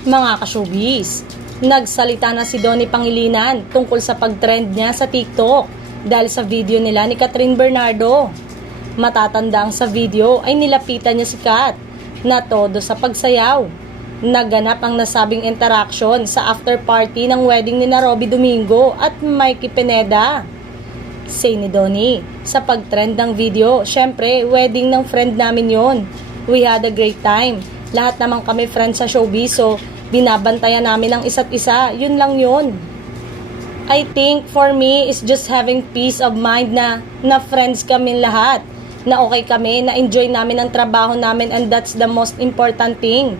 Mga ka-showbiz, nagsalita na si Donnie Pangilinan tungkol sa pag-trend niya sa TikTok dahil sa video nila ni Catherine Bernardo. Matatandang sa video ay nilapitan niya si Kat na todo sa pagsayaw. Naganap ang nasabing interaction sa after party ng wedding ni Robby Domingo at Mikey Pineda. Say ni Donnie, sa pag-trend ng video, syempre wedding ng friend namin yon. We had a great time. Lahat naman kami friends sa showbiz, so binabantayan namin ang isa't isa, yun lang yun. I think for me is just having peace of mind na friends kami lahat, na okay kami, na enjoy namin ang trabaho namin, and that's the most important thing.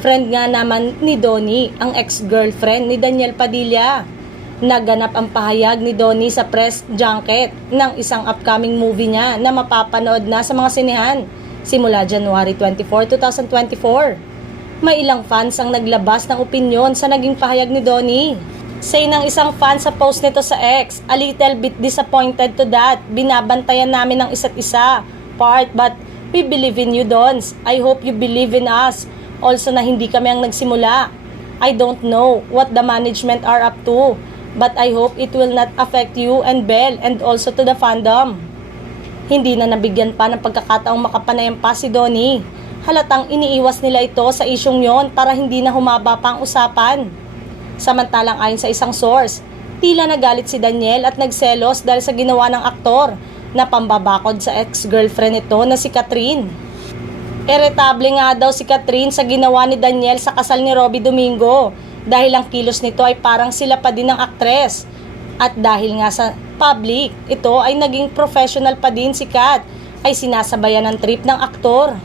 Friend nga naman ni Donnie, ang ex-girlfriend ni Daniel Padilla. Naganap ang pahayag ni Donnie sa press junket ng isang upcoming movie niya na mapapanood na sa mga sinehan simula January 24, 2024. May ilang fans ang naglabas ng opinyon sa naging pahayag ni Donnie. Say ng isang fan sa post nito sa X, "A little bit disappointed to that. Binabantayan namin ang isa't isa part, but we believe in you, Dons. I hope you believe in us. Also na hindi kami ang nagsimula. I don't know what the management are up to, but I hope it will not affect you and Belle and also to the fandom." Hindi na nabigyan pa ng pagkakataong makapanayam pa si Donnie. Halatang iniiwas nila ito sa isyong yon para hindi na humaba pa ang usapan. Samantalang ayon sa isang source, tila nagalit si Daniel at nagselos dahil sa ginawa ng aktor na pambabakod sa ex-girlfriend nito na si Catherine. Irritable nga daw si Catherine sa ginawa ni Daniel sa kasal ni Robby Domingo dahil ang kilos nito ay parang sila pa din ng aktres. At dahil nga sa public, ito ay naging professional pa din si Kat, ay sinasabayan ng trip ng aktor.